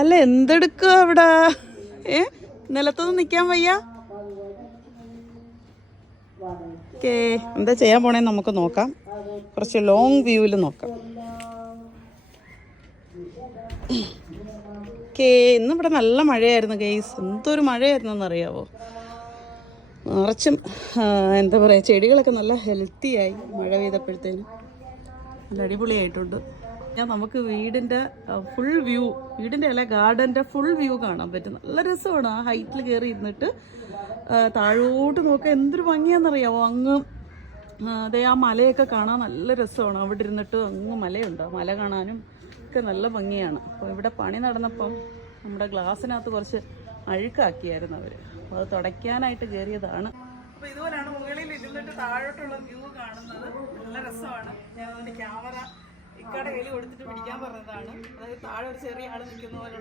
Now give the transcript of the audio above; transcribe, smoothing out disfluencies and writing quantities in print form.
അല്ല എന്തെടുക്കുക അവിടെ? നിലത്തൊന്നും നിക്കാൻ വയ്യ. ഓക്കേ, എന്താ ചെയ്യാൻ പോണേന്ന് നമുക്ക് നോക്കാം. കുറച്ച് ലോങ് വ്യൂവിൽ നോക്കാം. ഓക്കേ, ഇന്നിവിടെ നല്ല മഴയായിരുന്നു ഗെയ്സ്. എന്തൊരു മഴയായിരുന്നു എന്നറിയാവോ? നിറച്ചും എന്താ പറയുക, ചെടികളൊക്കെ നല്ല ഹെൽത്തിയായി മഴ പെയ്തപ്പോഴത്തേനും. നല്ല അടിപൊളിയായിട്ടുണ്ട്. നമുക്ക് വീടിൻ്റെ ഫുൾ വ്യൂ, വീടിൻ്റെ അല്ല ഗാർഡൻ്റെ ഫുൾ വ്യൂ കാണാൻ പറ്റും. നല്ല രസമാണ്. ആ ഹൈറ്റിൽ കയറി ഇരുന്നിട്ട് താഴോട്ട് നോക്കാൻ എന്തൊരു ഭംഗിയാണെന്നറിയാമോ? അങ്ങ് അതേ ആ മലയൊക്കെ കാണാൻ നല്ല രസമാണ്. അവിടെ ഇരുന്നിട്ട് അങ്ങ് മലയുണ്ട്, മല കാണാനും ഒക്കെ നല്ല ഭംഗിയാണ്. അപ്പോൾ ഇവിടെ പണി നടന്നപ്പം നമ്മുടെ ഗ്ലാസ്സിനകത്ത് കുറച്ച് അഴുക്കാക്കിയായിരുന്നു അവർ. അപ്പോൾ അത് തുടയ്ക്കാനായിട്ട് കയറിയതാണ്. അപ്പോൾ ഇതുപോലെയാണ് മുകളിൽ ഇരുന്നിട്ട് താഴോട്ടുള്ള വ്യൂ കാണുന്നത്. നല്ല രസമാണ്. ഞാൻ അതിൻ്റെ ക്യാമറ ഇക്കടെ കയ്യിൽ കൊടുത്തിട്ട് പിടിക്കാൻ പറഞ്ഞതാണ്. അതായത് താഴെ ഒരു ചെറിയ ആൾ നിൽക്കുന്ന പോലെ